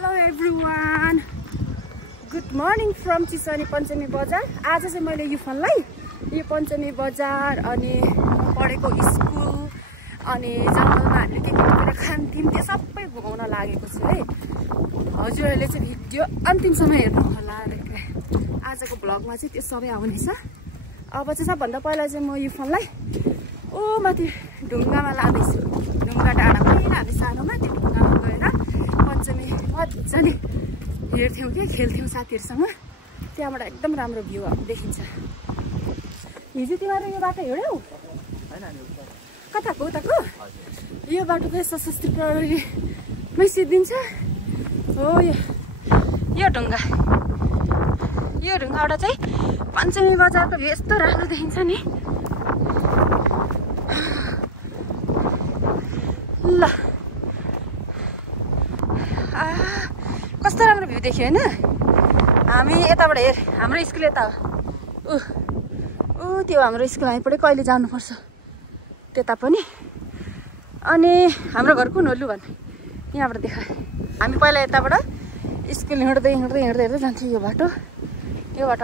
Hello everyone. Good morning from चिसोनी पञ्चमी बजार. आज चाहिँ मैले यो फोनलाई यो पञ्चमी बजार अनि पढेको स्कुल अनि जङ्गलमा हामीले के खान्थ्यौं त्यो सबै घुमाउन लागेको छु है. हजुरहरूले चाहिँ भिडियो अन्तिमसम्म हेर्नु होला रे. आजको भ्लगमा चाहिँ त्यो सबै आउनेछ. अब चाहिँ सबभन्दा पहिला चाहिँ म यो फोनलाई माथि ढुङ्गामा लाँदैछु. ढुङ्गा डाँडा पहिला हामी सानोमा त्यो ढुङ्गामा गएर पञ्चमी मजाले हेर्थ्यौँ कि खेल्थ्यौँ साथीहरूसँग. त्यहाँबाट एकदम राम्रो भ्यू देखिन्छ. हिजो तिमीहरू यो बाटो हिँड्यौ कताको उताको यो बाटो चाहिँ सशस्त्र प्रहरीमै सिद्धिन्छ हो. यो ढुङ्गाबाट चाहिँ पञ्चमी बजारको भ्यू यस्तो राम्रो देखिन्छ नि. ल कस्तो राम्रो भ्यू देख्यो होइन. हामी यताबाट हाम्रो स्कुल यता त्यो हाम्रो स्कुल हामी पढे कहिले जानुपर्छ त्यता पनि. अनि हाम्रो घर कुन हो लु भन् यहाँबाट देखा. हामी पहिला यताबाट स्कुल हिँड्दै जान्थ्यौँ. यो बाटो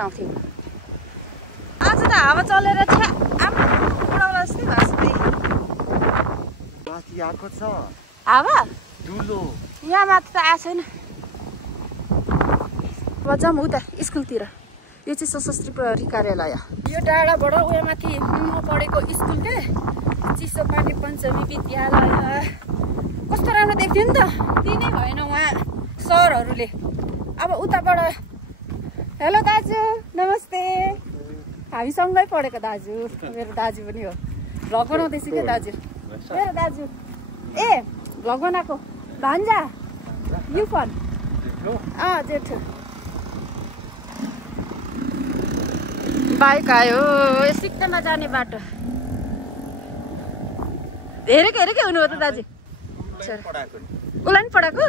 आउँथ्यौँ. आज त हावा चलेर चाहिँ बुढाउला जस्तै भएको छ हावा. यहाँ माथि त आएको छैन. जाउँ उता स्कुलतिर. यो चाहिँ सशस्त्र प्रहरी कार्यालय. यो डाँडाबाट उयो माथि म पढेको स्कुल क्या चिसोपानी पञ्चमी विद्यालय. कस्तो राम्रो देख्थ्यो नि त. दिनै भएन उहाँ सरहरूले. अब उताबाट हेलो दाजु नमस्ते. हामी सँगै पढेको दाजु. मेरो दाजु पनि हो. भ्लग बनाउँदैछु क्या दाजु. मेरो दाजु भ्लग बनाएको भान्जा यो फोन जेठो. बाइक आयो सिक्कमा जाने बाटो. हेरेकै हुनुभयो त दाजु. उसलाई पनि पढाएको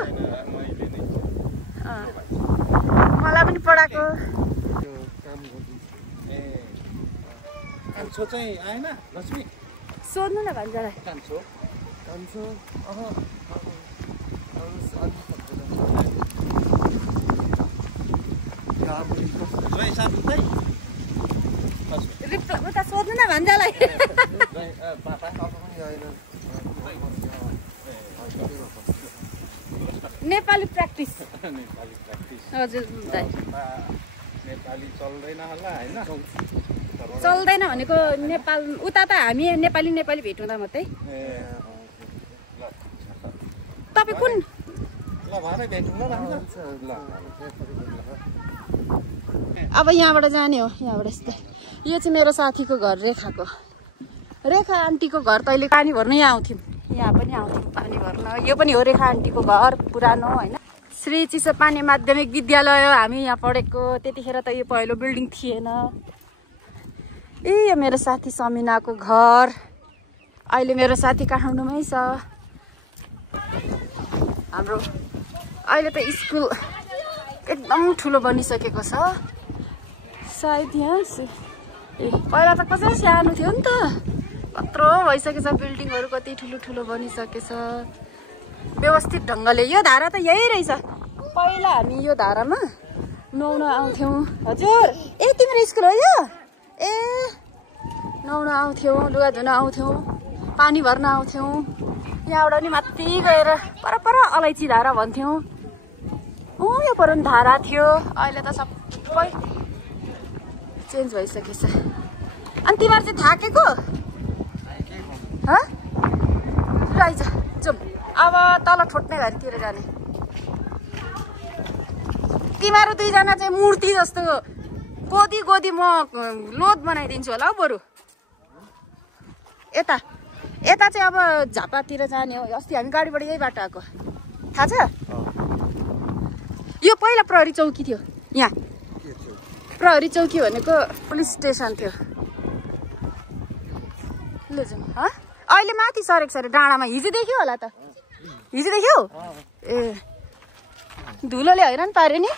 मलाई पनि पढाएको. सोध्नु न भान्जालाई. उता सोध्नु न भान्जालाई. नेपाली प्र्याक्टिस हजुर. चल्दैन भनेको नेपाल उता त हामी नेपाली भेटौँदा मात्रै. तपाईँ कुन अब यहाँबाट जाने हो. यहाँबाट यस्तै. यो चाहिँ मेरो साथीको घर रेखा आन्टीको घर. तैँले पानी भर्न यहाँ आउँथ्यौँ. यहाँ पनि आउँथ्यौँ पानी भर्न. यो पनि हो रेखा आन्टीको घर पुरानो होइन. श्री चिसोपानी माध्यमिक विद्यालय हामी यहाँ पढेको. त्यतिखेर त यो पहिलो बिल्डिङ थिएन. यो मेरो साथी समिनाको घर. अहिले मेरो साथी काठमाडौँमै छ. हाम्रो अहिले त स्कुल एकदम ठुलो बनिसकेको छ सायद. यहाँ पहिला त कसै सानो थियो नि त. कत्रो भइसकेछ. बिल्डिङहरू कति ठुलो बनिसकेछ व्यवस्थित ढङ्गले. यो धारा त यही रहेछ. पहिला हामी यो धारामा नुहाउन आउँथ्यौँ. हजुर तिम्रो स्कुल हो यो. नुहाउन आउँथ्यौँ, लुगा धुन आउँथ्यौँ, पानी भर्न आउँथ्यौँ. यहाँबाट नि माथि गएर पर अलैँची धारा भन्थ्यौँ. यो पर धारा थियो. अहिले त सबै चेन्ज भइसकेछ. अनि तिमीहरू चाहिँ थाकेको आइज जाउँ. अब तल ठोट्ने घरतिर जाने. तिमीहरू दुईजना चाहिँ मूर्ति जस्तो गोदी म लोद बनाइदिन्छु होला हौ बरु. यता चाहिँ अब झापातिर जाने हो. अस्ति हामी गाडीबाट यही बाटो आएको थाहा छ. यो पहिला प्रहरी चौकी थियो. यहाँ प्रहरी चौकी भनेको पुलिस स्टेसन थियो. ल जाउँ. अहिले माथि सरेको छ अरे डाँडामा. हिजो देख्यो होला त. हिजो देख्यौ. धुलोले हैरान पार्यो नि.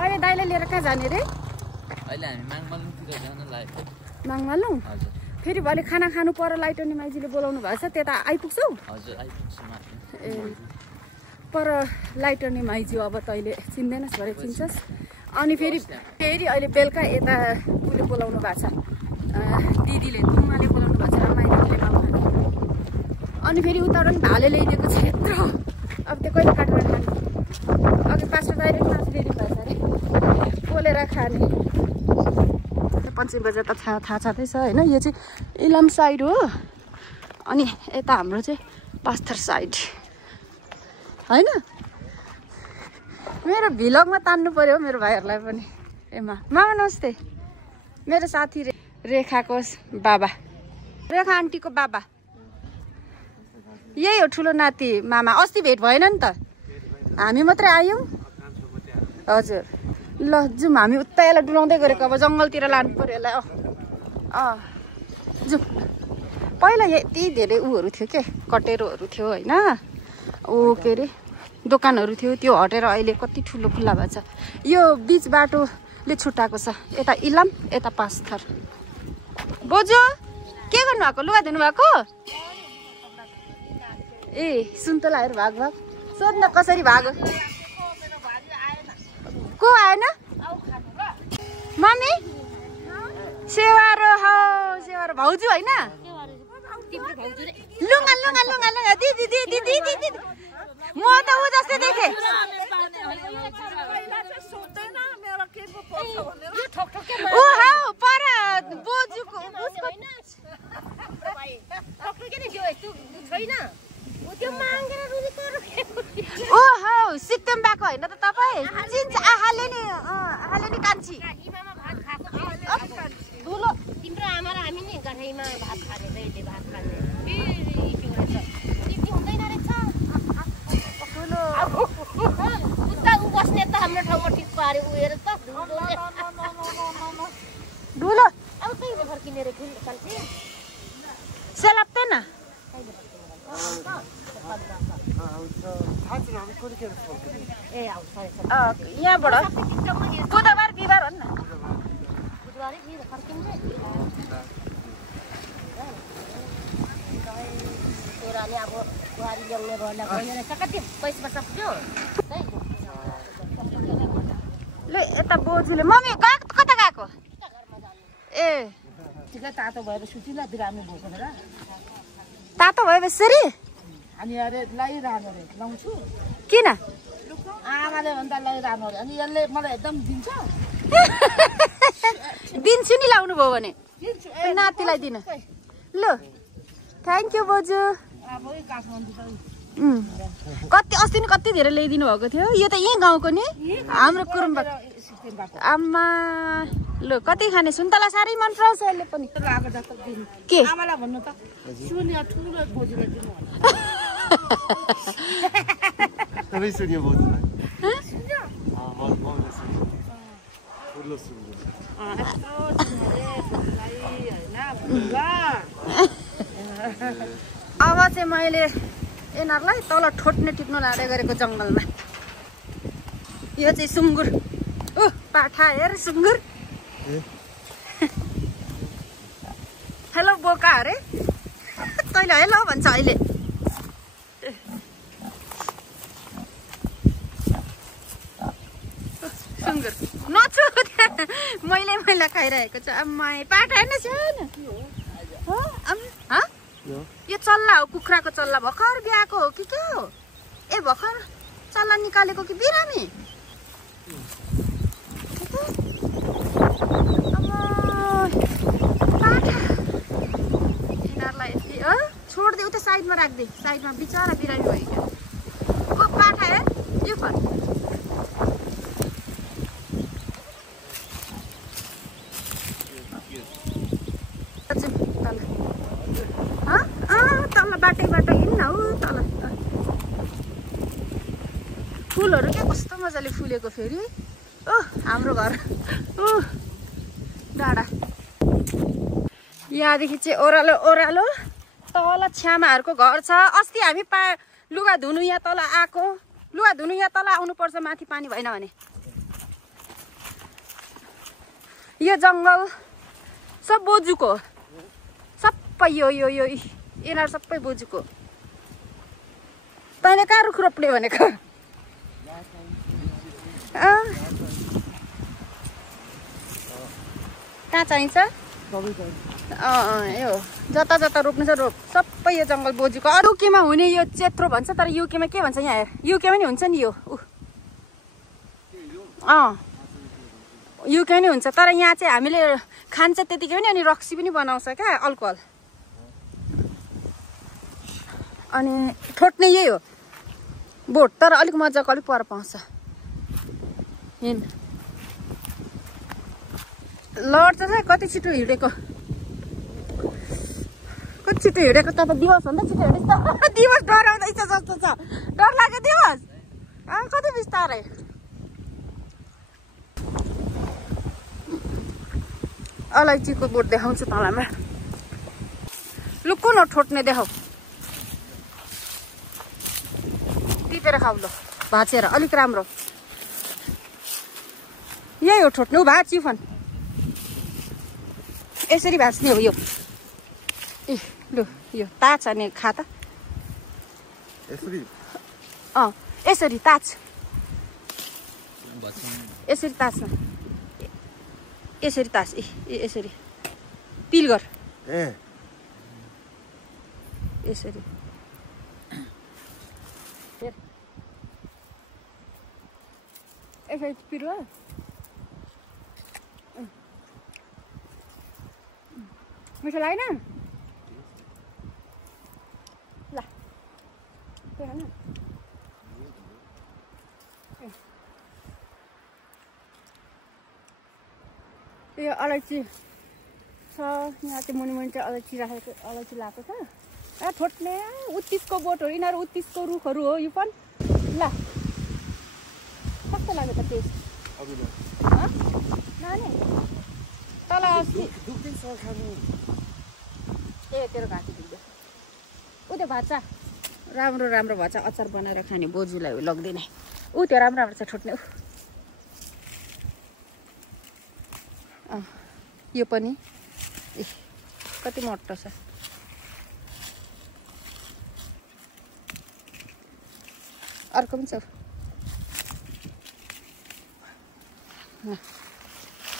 अहिले दाइले लिएर कहाँ जाने रे. अहिले हामी माङमालुङतिर जान लागेको. माङमालुङ फेरि भोलि खाना खानु पर लाइटोनी माइजीले बोलाउनु भएको छ. त्यता आइपुग्छौ. हजुर आइपुग्छु. पर लाइटर्ने माइज्यू अब तैँले चिन्दैनस् भरे चिन्छस् अनि फेरि अहिले बेलुका यता उसले बोलाउनु भएको छ दिदीले गुम्माले बोलाउनु भएको छ माइतीले मामा अनि फेरि उताबाट पनि भाले ल्याइदिएको छ यत्रो अब त्यो कहिले काटेर खाने अघि पास्टर बाहिर मासु ल्याइदिनु भएको छ अरे पोलेर खाने पश्चिम बजार त थाहा छँदैछ होइन यो चाहिँ इलाम साइड हो अनि यता हाम्रो चाहिँ पास्थर साइड होइन मेरो भिलगमा तान्नु पर्यो मेरो भाइहरूलाई पनि एमा मामा नमस्ते मेरो साथी रेखाको बाबा रेखा आन्टीको बाबा यही हो ठुलो नाति मामा अस्ति भेट भएन नि त हामी मात्रै आयौँ हजुर ल जाउँ हामी उता यसलाई डुलाउँदै गरेको अब जङ्गलतिर लानु पर्यो यसलाई जाउँ पहिला यति धेरै उहरू थियो के कटेरोहरू थियो होइन ऊ के अरे दोकानहरू थियो त्यो हटेर अहिले कति ठुलो खुल्ला भएको छ यो बिच बाटोले छुट्टाएको छ यता इलाम यता पास्थर बोजू के गर्नु भएको लुगा धुनु भएको ए सुन्तलाहरू भाग भाग सोध्न कसरी भागो को आएन मम्मी सेवारो भाउजू होइन लुगा लुगा लुगा लुगा दिदी दिदी दिदी दिदी म त ऊ जस्तै देखेँ ऊ हौ पर बोजूको ओ हौ सिक्किम भएको होइन त तपाईँ चिन्छ आहाले नि कान्छी ठुलो तिम्रो आमा र हामी नि गठैमा भात खाने जहिले भात खाने हुँदैन रहेछ ठुलो उता ऊ बस्ने त हाम्रो ठाउँमा ठिक पार्यो उयो त धुलो अब कहीँ फर्किने रे ठुलो कान्छी सेलाप्दैन यहाँबाट बुधबार बिहिबार हो नि छोराले अब बुहारी ल्याउने भएन कति पैसा सक्यो ल यता बोजूले मम्मी कता गएको ए तातो भएर सुतिला बिरामी भएको र तातो भयो बेसरी अनि अरे लगाइरहनु अरे लाउँछु किन आमाले भन्दा लगाइरहनु अरे अनि यसले मलाई एकदम दिन्छ दिन्छु नि लाउनु भयो भने नातिलाई दिन ल थ्याङ्क यू बोजू कति अस्ति नि कति धेरै ल्याइदिनु भएको थियो यो त यहीँ गाउँको नि हाम्रो कुरुम्बा आमा ल कति खाने सुन्तला साह्रै मन पराउँछ यसले पनि के आमालाई भन्नु त सुन्यो ठुलो बोजूले दिनु तपाईँ सुन्यो बोजूलाई सुन्यो ठुलो सुन्यो अब चाहिँ मैले यिनीहरूलाई तल ठोट्ने टिप्न लाँदै गरेको जङ्गलमा यो चाहिँ सुँगुर पाठा हेर सुँगुर हेलो बोका अरे तैँले हेलो भन्छ अहिले सुँगुर नछु मैला खाइरहेको छ आम्मा पाठा हेर्न सानो यो चल्ला हो कुखुराको चल्ला भर्खर ब्याएको हो कि के हो ए भर्खर चल्ला निकालेको कि बिरामी यिनीहरूलाई छोडिदियो उता साइडमा राखिदिए साइडमा बिचरा बिरामी भयो क्या ओ पाठा हेर यो फल तल बाटो हिँड्न हौ तल फुलहरू क्या कस्तो मजाले फुलेको फेरि हाम्रो घर डाँडा यहाँदेखि चाहिँ ओह्रालो ओह्रालो तल छ्यामाहरूको घर छ अस्ति हामी लुगा धुनु यहाँ तल आएको लुगा धुनु यहाँ तल आउनुपर्छ माथि पानी भएन भने यो जङ्गल सब बोजूको सबै यो यिनीहरू सबै बोजूको तैँले कहाँ रुख रोप्ने भनेको कहाँ चाहिन्छ यो जता जता रोप्नु छ रोप सबै यो जङ्गल बोजूको युकेमा हुने यो चेत्रो भन्छ तर युकेमा के भन्छ यहाँ युकेमा नि हुन्छ नि यो युके नि हुन्छ तर यहाँ चाहिँ हामीले खान्छ त्यतिकै पनि अनि रक्सी पनि बनाउँछ क्या अल्कोहल अनि ठोट्ने यही हो बोट तर अलिक मजाको अलिक पर पाउँछ हिँड लड्छ चाहिँ कति छिटो हिँडेको कति छिटो हिँडेको त दिवस भन्दा छिटो हिँडेछ दिवस डराउँदैछ जस्तो छ डर लाग्यो दिवस कति बिस्तारै अलैँचीको बोट देखाउँछु तँलाई लु कुन हो ठोट्ने देखाउ टिपेर खाऊ ल भाँचेर अलिक राम्रो यही हो ठोट्ने ऊ भाँच चिफन यसरी भाँच्ने हो यो ए लु यो ताछ अनि खा त यसरी ताछ यसरी ताछ यसरी ताछ यसरी पिल गर यसरी यसरी पिल गर मिठो लागेन ल यो अलैँची छ यहाँ चाहिँ मुनि मुनि चाहिँ अलैँची राखेको अलैँची लगाएको छ ठोट्ने उत्तिसको बोट हो यिनीहरू उत्तिसको रुखहरू हो यो पनि ल कस्तो लाग्यो त टेस्ट नानी तल अस्ति ए तेरो घाँटी दुख्यो ऊ त्यो भाषा राम्रो राम्रो भाषा अचार बनाएर खाने बोजूलाई लग्दैन ऊ त्यो राम्रो राम्रो छ ठोट्ने यो पनि ए कति मोटो छ अर्को पनि छ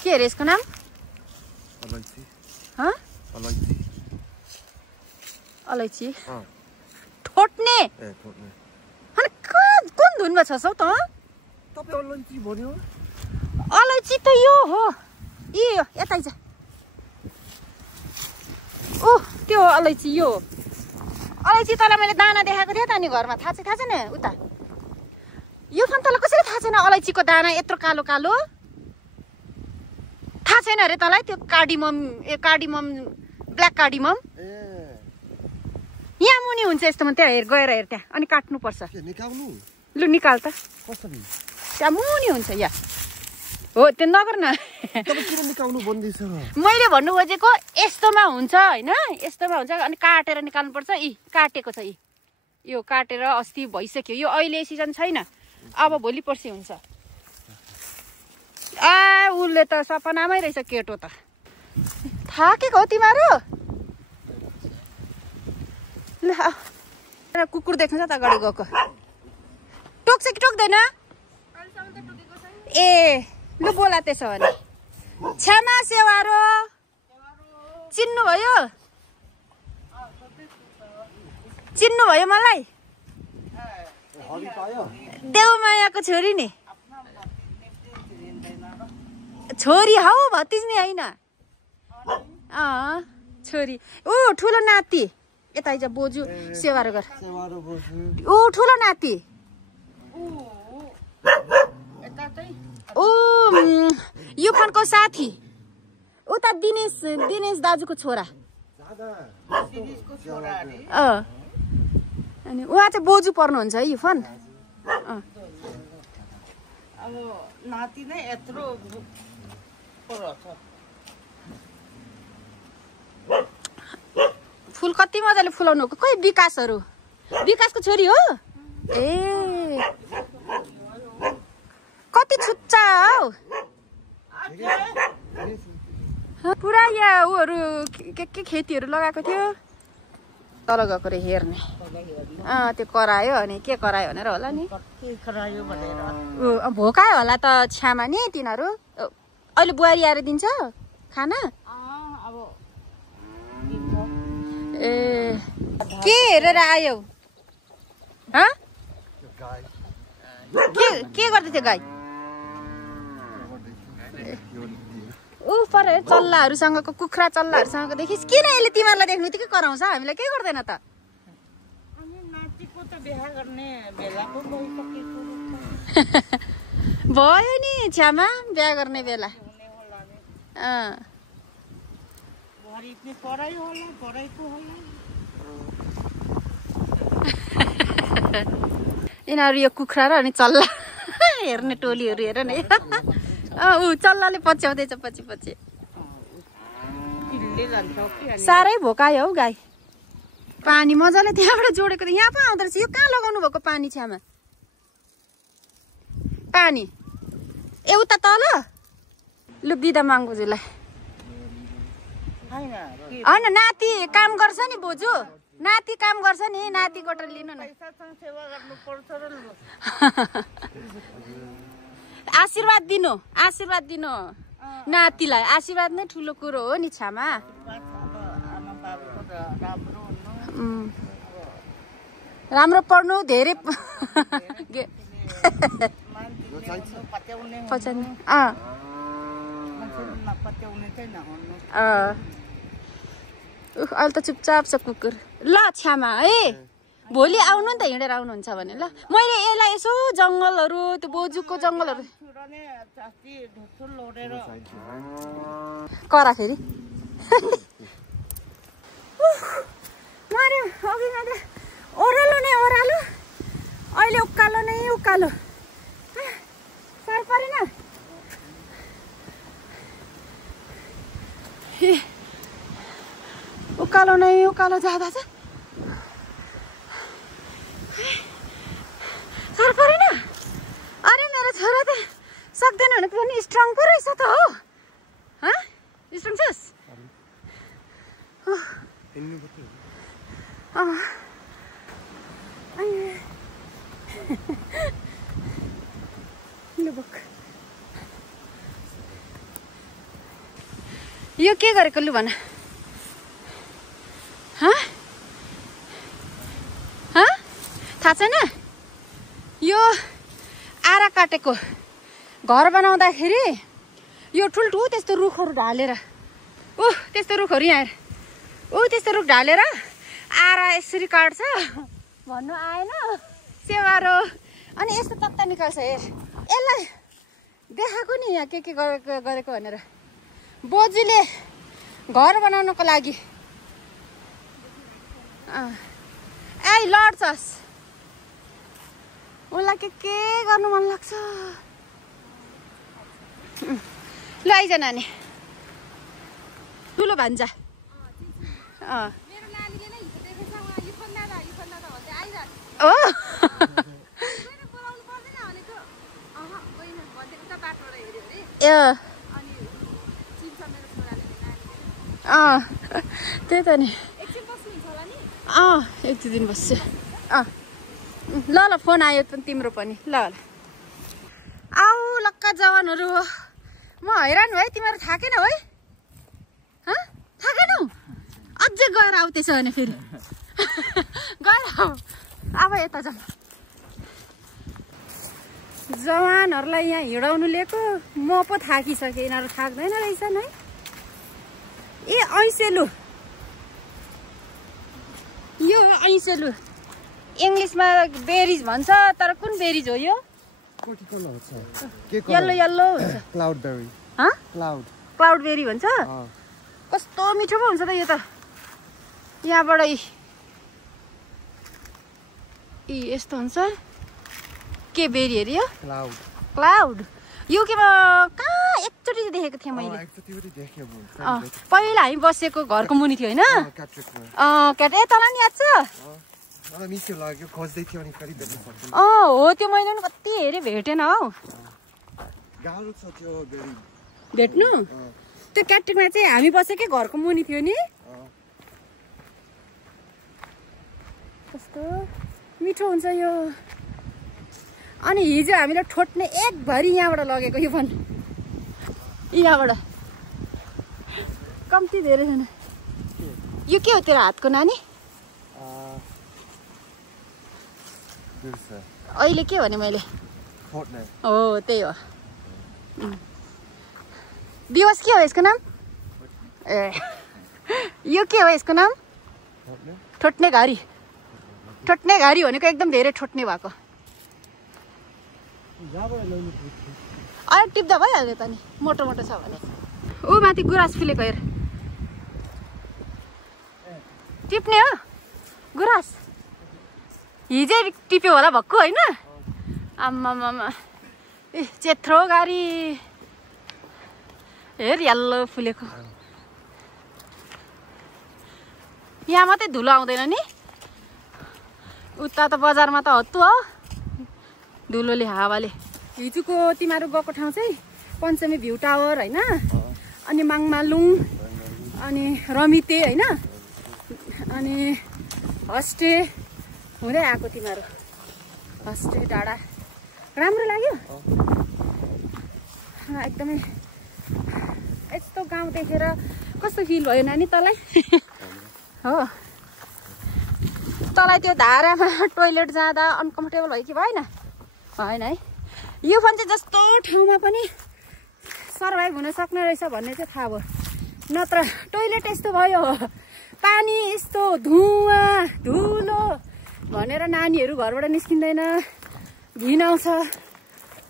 के अरे यसको नाम अलैँची ठोट्ने कुन धुनमा छ हौ त अलैँची त यो हो यो यतै छ ओ त्यो अलैँची यो अलैँची तँलाई मैले दाना देखाएको थिएँ त नि घरमा थाहा छैन उता यो पनि तँलाई कसरी थाहा छैन अलैँचीको दाना यत्रो कालो कालो थाहा छैन अरे तँलाई त्यो कार्डिमम ब्ल्याक कार्डिमम यहाँ मुनि हुन्छ यस्तोमा त्यहाँ गएर हेर त्यहाँ अनि काट्नुपर्छ लु निकाल त त्यहाँ मुनि हुन्छ यहाँ हो त्यो नगर न मैले भन्नु खोजेको यस्तोमा हुन्छ होइन यस्तोमा हुन्छ अनि काटेर निकाल्नुपर्छ काटेको छ यो काटेर अस्ति भइसक्यो यो अहिले सिजन छैन अब भोलि पर्सि हुन्छ उसले त सपनामै रहेछ केटो त थाकेको हो तिमीहरू ल कुकुर देख्नु छ त अगाडि गएको टोक्छ कि टोक्दैन ए लु बोला त्यसो भने क्षमा सेवारो चिन्नु भयो मलाई देवमायाको छोरी नि छोरी हौ भतिज नि होइन छोरी ऊ ठुलो नाति यता आइज बोजू सेवारो गर ऊ ठुलो नाति ऊ युफनको साथी उता दिनेश दाजुको छोरा अनि उहाँ चाहिँ बोजू पर्नुहुन्छ है युफन अब नाति नै यत्रो फुल कति मजाले फुलाउनु खोइ विकासको छोरी हो ए कति छुच्चा हौ पुरा यहाँ उहरू के खेतीहरू लगाएको थियो तल गएको रे हेर्ने त्यो करायो अनि के करायो भनेर होला नि भोकायो होला त छ्यामा नि तिनीहरू अहिले बुहारी आएर दिन्छ खाना ए के हेरेर आयौ के गर्दै थियो गाई पर चल्लाहरूसँगको कुखुरा चल्लाहरूसँगको देखिस् किन यसले तिमीहरूलाई देख्नु यतिकै कराउँछ हामीलाई के गर्दैन त भयो नि छ्यामा बिहा गर्ने बेला यिनीहरू यो कुखुरा र अनि चल्ला हेर्ने टोलीहरू हेर न चल्लाले पछ्याउँदैछ पछि पछि साह्रै भोकायो हौ गाई पानी मजाले त्यहाँबाट जोडेको त यहाँ पो आउँदो रहेछ यो कहाँ लगाउनु भएको पानी छ्यामा पानी ए उता तल लु बिदा माङ्बुजुलाई होइन नाति काम गर्छ नि बोजू नाति काम गर्छ नि नाति कोटर लिनु न आशीर्वाद दिनु नातिलाई आशीर्वाद नै ठुलो कुरो हो नि छ्यामा राम्रो पढ्नु धेरै अहिले त चुपचाप छ कुकुर ल छ्यामा है भोलि आउनु नि त हिँडेर आउनुहुन्छ भने ल मैले यसलाई यसो जङ्गलहरू त्यो बोजूको जङ्गलहरू करा फेरि मार्यो अघि मात्रै ओह्रालो नै ओह्रालो अहिले उकालो नै उकालो साह्रो परेन उकालो नै उकालो जाँदा चाहिँ साह्रो परेन अरे मेरो छोरा त सक्दैन भने पनि स्ट्रङ पो रहेछ त हो स्ट्रङ छस् यो के गरेको लु भन थाहा छैन यो आरा काटेको घर बनाउँदाखेरि यो ठुल्ठुलो त्यस्तो रुखहरू ढालेर त्यस्तो रुखहरू यहाँ त्यस्तो रुख ढालेर आरा यसरी काट्छ भन्नु आएन सेवारो अनि यस्तो तत्ता निकाल्छ हेर यसलाई देखाएको नि यहाँ के गरेको भनेर बोजूले घर बनाउनको लागि आई लड्छस् उसलाई के गर्नु मन लाग्छ ल आइज नानी ठुलो भान्जा त्यही त नि एक दुई दिन बस्छु ल फोन आयो तिम्रो पनि ल आऊ लक्का जवानहरू हो म हैरान है तिमीहरू थाकेन है थाकेनौ अझै गएर आऊ त्यसो भने फेरि गएर आऊ अब यता जाऊ जवानहरूलाई यहाँ हिँडाउनु लिएको म पो थाकिसकेँ यिनीहरू थाक्दैन रहेछन् है ए ऐसेलु यो ऐसेलु इङ्ग्लिसमा बेरिज भन्छ तर कुन बेरिज हो यो येल्लो येल्लो हुन्छ क्लाउडबेरी क्लाउडबेरी भन्छ कस्तो मिठो पो हुन्छ त यो त यहाँबाट यस्तो हुन्छ के बेरी अरे यो क्लाउड यो के कहाँ एकचोटि देखेको थिएँ मैले पहिला हामी बसेको घरको मुनि थियो होइन ए तल नि याद छ हो त्यो मैले पनि कति हेरेँ भेटेन हौ भेट्नु त्यो क्याट्रिकमा चाहिँ हामी बसेकै घरको मुनि थियो नि कस्तो मिठो हुन्छ यो। अनि हिजो हामीले ठोट्ने एकभरि यहाँबाट लगेको यो फोन, यहाँबाट कम्ती धेरै छैन। यो के हो तेरो हातको नानी? अहिले के भने मैले? हो त्यही हो। दिवस के हो यसको नाम? ए यो के हो यसको नाम? ठोट्ने घारी। ठोट्ने घारी भनेको एकदम धेरै ठोट्ने भएको। अलिक टिप्दा भइहाल्यो त नि, मोटो मोटो छ भने। ऊ माथि गुराँस फुलेको हेर, टिप्ने हो गुराँस। हिजै टिप्यो होला भक्कु होइन? आम्मामा ए चेत्रो गाडी हेर यल्लो फुलेको। यहाँ मात्रै धुलो आउँदैन नि, उता त बजारमा त हत्तु हो धुलोले हावाले। हिजोको तिमीहरू गएको ठाउँ चाहिँ पञ्चमी भ्यू टावर होइन, अनि माङमालुङ, अनि रमिते होइन, अनि हस्टे हुँदै आएको तिमीहरू। हस्टे डाँडा राम्रो लाग्यो एकदमै। यस्तो गाउँ देखेर कस्तो फिल भयो नानी तँलाई? हो तँलाई त्यो धारामा टोइलेट जाँदा अनकम्फर्टेबल भयो कि भएन? भएन है। यो फोन चाहिँ जस्तो ठाउँमा पनि सर्भाइभ हुन सक्ने रहेछ भन्ने चाहिँ थाहा भयो। नत्र टोइलेट यस्तो भयो, पानी यस्तो, धुवाँ धुलो भनेर नानीहरू घरबाट निस्किँदैन, घिन आउँछ।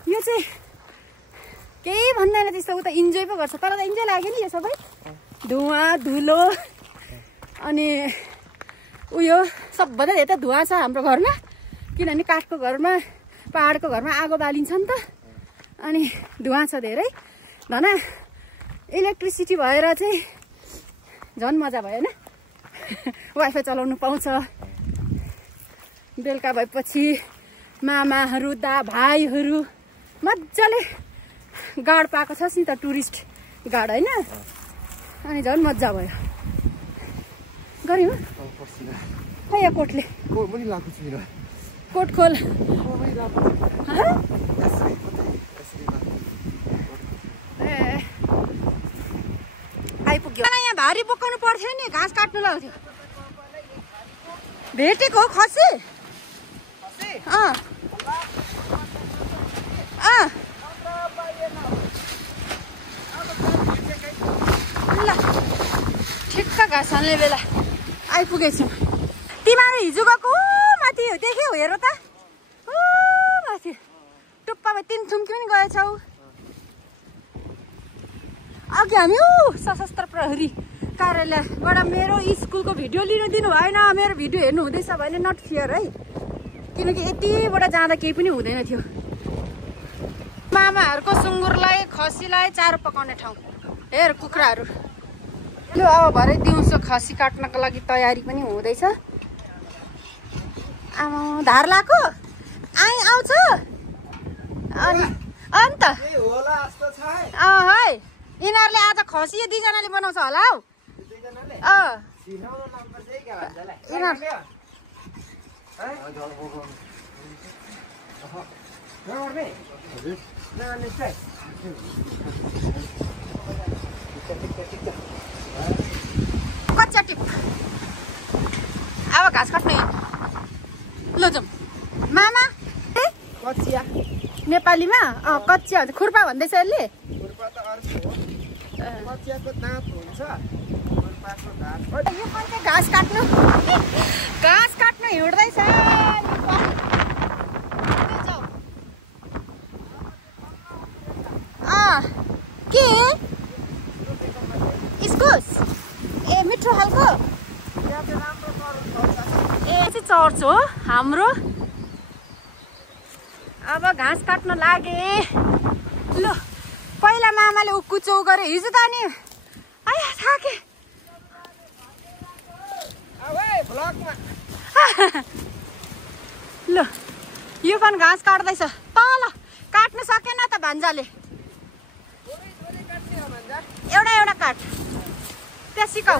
यो चाहिँ केही भन्दैन त्यस्तो, ऊ त इन्जोय पो गर्छ। तर त इन्जोय लाग्यो नि यो सबै, धुवाँ धुलो। अनि उयो सबभन्दा धेरै त धुवाँ छ हाम्रो घरमा, किनभने काठको घरमा, पहाडको घरमा आगो बालिन्छ नि त, अनि धुवाँ छ धेरै। धन इलेक्ट्रिसिटी भएर चाहिँ झन् मजा भयो होइन? वाइफाई चलाउनु पाउँछ। बेलुका भएपछि मामाहरू भाइहरू मजाले गाड पाएको छ नि त, टुरिस्ट गाड होइन? अनि झन् मजा भयो। गऱ्यौ खै कोटले कोट खोल आइपुग्यो। यहाँ भारी बोकाउनु पर्थ्यो नि, घाँस काट्नु लाग्थ्यो। भेटेको हो खसी? ल ठिक्क घाँस हाल्ने बेला आइपुगेछौँ। तिमीहरू हिजो गएको माथि देख्यौ? हेर त माथि टुप्पामा 3 थुम्की पनि गएछौ। अघि हामी सशस्त्र प्रहरी कार्यालयबाट मेरो स्कुलको भिडियो लिन दिनु भएन। मेरो भिडियो हेर्नु हुँदैछ भने नट फियर है, किनकि यतिबाट जाँदा केही पनि हुँदैन थियो। मामाहरूको सुँगुरलाई खसीलाई चारो पकाउने ठाउँ हेर, कुखुराहरू। लु अब भरे दिउँसो खसी काट्नको लागि तयारी पनि हुँदैछ। आमा धार लाएको आउँछ अन्त है यिनीहरूले आज खसी यो 2जनाले बनाउँछ होला हौ। कच्चा टिप अब घाँस काट्ने। ल जाउँ मामा। कचिया नेपालीमा कचिया भन्छ, खुर्पा भन्दैछ यसले। यो घाँस काट्नु हिँड्दैछ। के इस्कुस? ए मिठो खालको ए चाहिँ चर्च हो हाम्रो। अब घाँस काट्न लागे। ल पहिला मामाले उक्कुचौ गरे हिजो त नि आया थाके। ल यो पनि घाँस काट्दैछ तल, काट्न सकेन त भान्जाले। एउटा काट त्यहाँ सिकाऊ।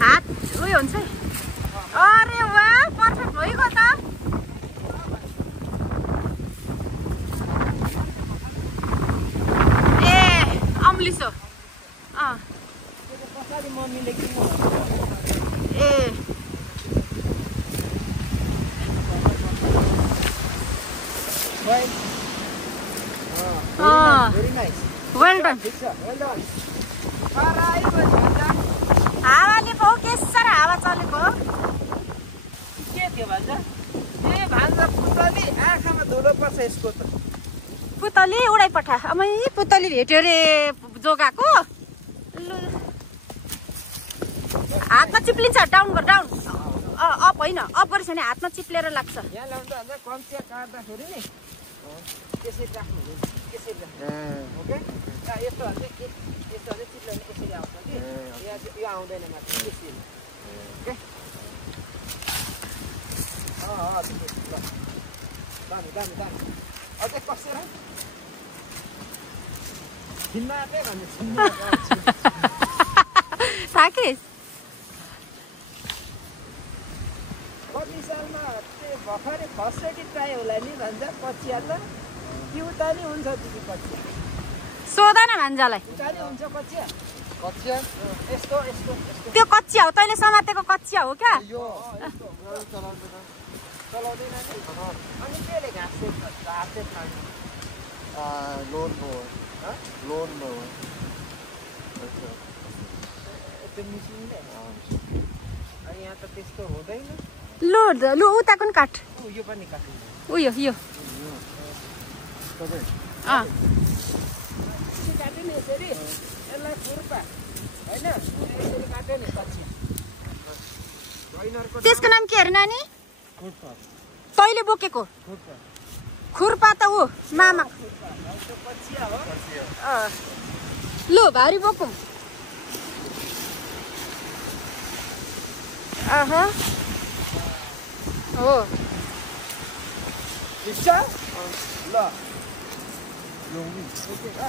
हात उयो हुन्छ है। अरे वाह पर्फेक्ट भइगयो त। ए अम्लिसो ए वेल डन। हावाले पाउ के साह्रो हावा चलेको के थियो भान्जा? ए भान्जा पुतली आँखामा धुलो पर्छ यसको त। पुतली उडाइ पठा। अमै पुतली भेट्यो रे जोगाको। हातमा चिप्लिन्छ। डाउन गर डाउन। अप होइन अप गरेछ भने हातमा चिप्लेर लाग्छ। यहाँ ल्याउँदा भन्दा कम्चिया काट्दाखेरि नि त्यसरी राख्नु त्यसरी राख्नु ओके। यस्तो भने यस्तो भने चिप्लेर त्यसरी आउँछ कि यो आउँदैन माथि त्यसरी ओके। दामी दामी दामी अझै कसेर छिन्मा आँटै भन्ने छिन्मा साकेश कति सालमा त्यो भर्खरै फर्स्टचोटि ट्राई होला नि भन्छ कचिया त कि उता नि हुन्छ दिदी कचिया सोध न भान्जालाई। उता नि हुन्छ कचिया कचिया यस्तो यस्तो यस्तो त्यो कच्चिया हो तैँले समातेको कच्चिया हो क्या? यो चलाउँदैन नि अनि केले घाँस चाहिँ खाने लोन मोवर त्यो मिसिनले अनि यहाँ त त्यस्तो हुँदैन। लु लु उताको नि काट। यो पनि काटिन्छ उयो यो काट्यो नि यसरी यसलाई खुर्पा होइन यसरी काट्यो नि पछि त्यसको नाम के अरे नानी? तैँले बोकेको खुर्पा त हो मामा। लु भारी बोकौँ। हो ठिक छ ल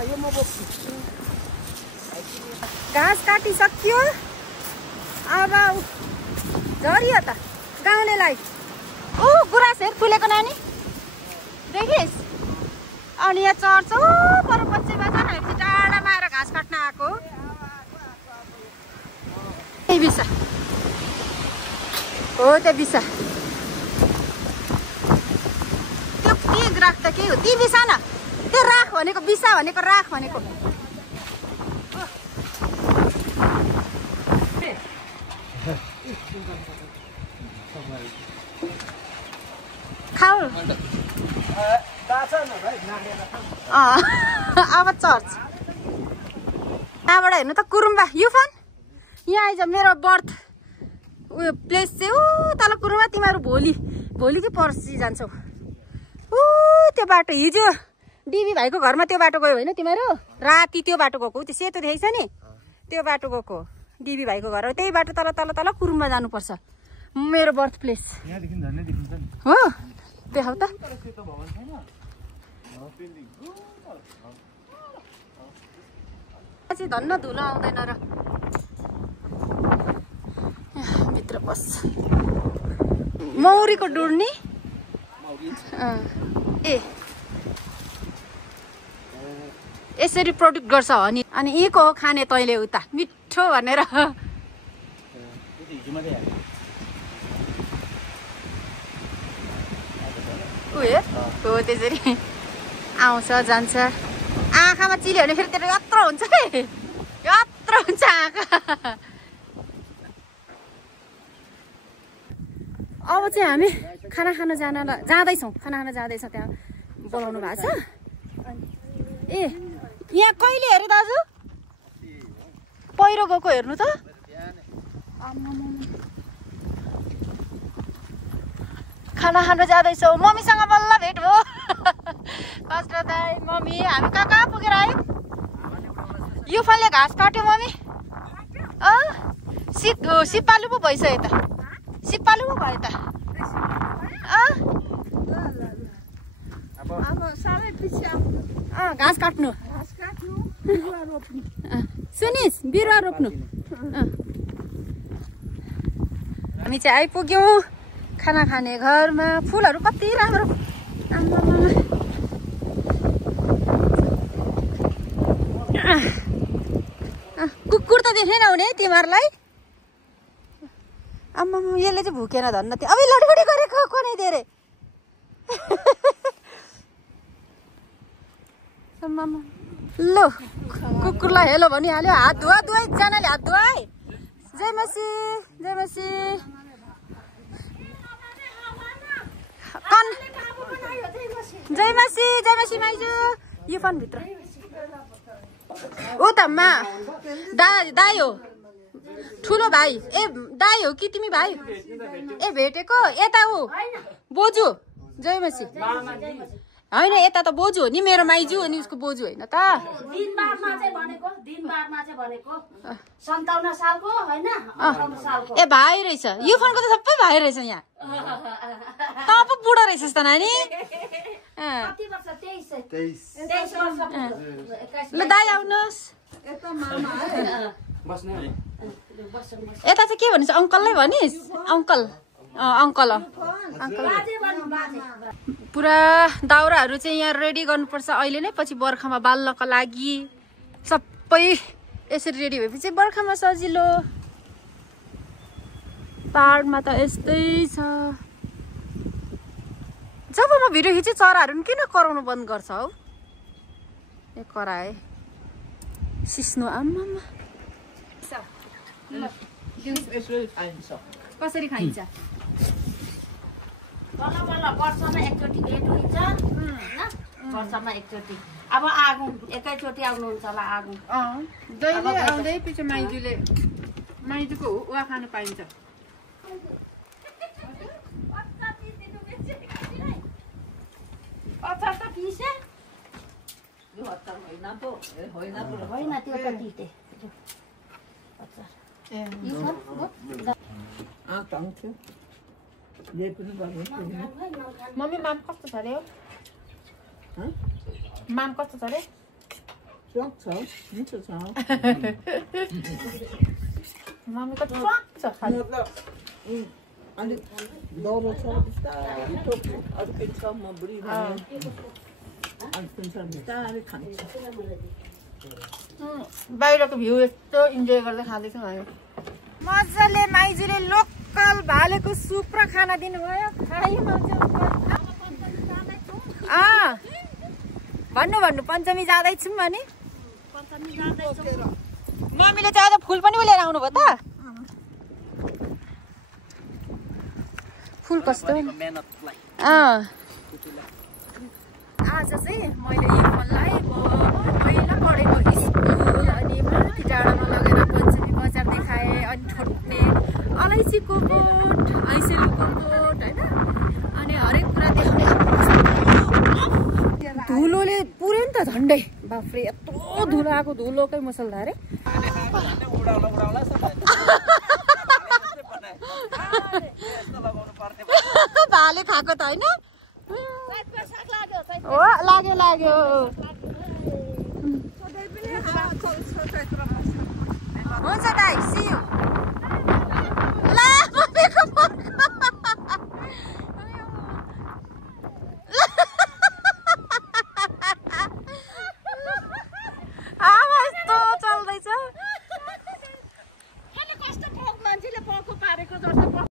यो म बोक्छु। घाँस काटिसक्यो अब झरियो त गाउँलेलाई। ऊ गुराँस हेर फुलेको नानी देखिस्? अनि यहाँ चर्छ पर पछिमा छ हामी चाहिँ टाढामा आएर घाँस काट्न आएको। त्यही बिसा हो त्यो बिसा त्यो के राख त के हो ती बिसा न त्यो राख भनेको बिसा भनेको राख भनेको। खाऊ अब चर्च त्यहाँबाट हेर्नु त कुरुम्बा युफन यहाँ आइज मेरो बर्थ उयो प्लेस चाहिँ ऊ तल कुरुम्बा। तिमीहरू भोलि कि पर्सि जान्छौ। ऊ त्यो बाटो हिजो डिबी भाइको घरमा त्यो बाटो गयो होइन तिमीहरू? राति त्यो बाटो गएको त्यो सेतो देखेछ नि त्यो बाटो गएको डिबी भाइको घर हो। त्यही बाटो तल तल तल कुरुम्बा जानुपर्छ मेरो बर्थ प्लेस हो। देखाउ त चाहिँ धन्न धुलो आउँदैन र भित्र बस। मौरीको डुर्नी ए यसरी प्रड्युक्ट गर्छ हनी। अनि यहीँको हो खाने तैँले उता मिठो भनेर। उयो हो त्यसरी आउँछ जान्छ। आँखामा चिल्यो भने फेरि त्यो यत्रो हुन्छ है यत्रो हुन्छ आँखा। अब चाहिँ हामी खाना खान जाँदैछौँ। खाना खान जाँदैछ त्यहाँ बोलाउनु भएको छ। ए यहाँ कहिले हेरे दाजु पहिरो गएको हेर्नु त। खाना खान जाँदैछौँ। मम्मीसँग बल्ल भेट भयो। कष्ट दाइ मम्मी हामी कहाँ पुगेर आयौँ? युफानले घाँस काट्यो मम्मी सिपालु पो भइसक्यो त सिपालु पो भयो त घाँस काट्नु सुनिस् बिरुवा रोप्नु हामी चाहिँ आइपुग्यौँ खाना खाने घरमा फुलहरू कति राम्रो कुकुर त देखेन हुने तिमीहरूलाई आम्मा यसले चाहिँ भुकेन धन्न त्यो अब लडबडी गरेको कुनै धेरै ल कुकुरलाई हेलो भनिहाल्यो हात धुवा एकजनाले हात धुवा है जय मसी जय मसी माइजू यो फोन भित्र ओ त दाई हो ठुलो भाइ ए दाई हो कि तिमी भाइ ए भेटेको यता हो बोजू जय मसी होइन यता त बोजू हो नि मेरो माइजू अनि उसको बोजू होइन त ए भाइ रहेछ यो फोनको त सबै भाइ रहेछ यहाँ त पो बुढो रहेछस् त नानी ल दाइ आउनुहोस् यता चाहिँ के भनिस् अङ्कललाई भनिस् अङ्कल अङ्कल पुरा दाउराहरू चाहिँ यहाँ रेडी गर्नुपर्छ अहिले नै पछि बर्खामा बाल्नको लागि सबै यसरी रेडी भएपछि बर्खामा सजिलो पाहाडमा त यस्तै छ जब म भिडियो खिचे चराहरू किन कराउनु बन्द गर्छ हौ ए कराए सिस्नो आम्मा कसरी खाइन्छ वर्षमा एकचोटि भेट हुन्छ वर्षमा एकचोटि अब आगो एकैचोटि आउनुहुन्छ होला आगो जहिले आउँदै पछि माइजूको उहाँ खानु पाइन्छ अचार त पिसे होइन त्यो त तिते मम्मी माम कस्तो छ अरे माम कस्तो छ अरे मम्मीको च्वाक छ बाहिरको भ्यू यस्तो इन्जोय गर्दै खाँदैछौँ हामी मजाले माइजूले लोकल भालेको सुप र खाना दिनुभयो भन्नु पञ्चमी जाँदैछौँ भने मम्मीले चाहिँ आज फुल पनि लिएर आउनुभयो त फुल कस्तो आज चाहिँ मैले यो फललाई पहिला पढेको स्कुल अनि माथि डाँडामा लगेर पञ्चमी बजार देखाएँ अनि ठोट्ने अलैँचीको बोट ऐसेलको बोट होइन अनि हरेक कुरा देखाउने धुलोले पुर्यो नि त झन्डै बाफ्रे यत्रो धुलो आएको धुलोकै मुसलधारे भाले खाएको त होइन लाग्यो हुन्छ दाइ सी यू ला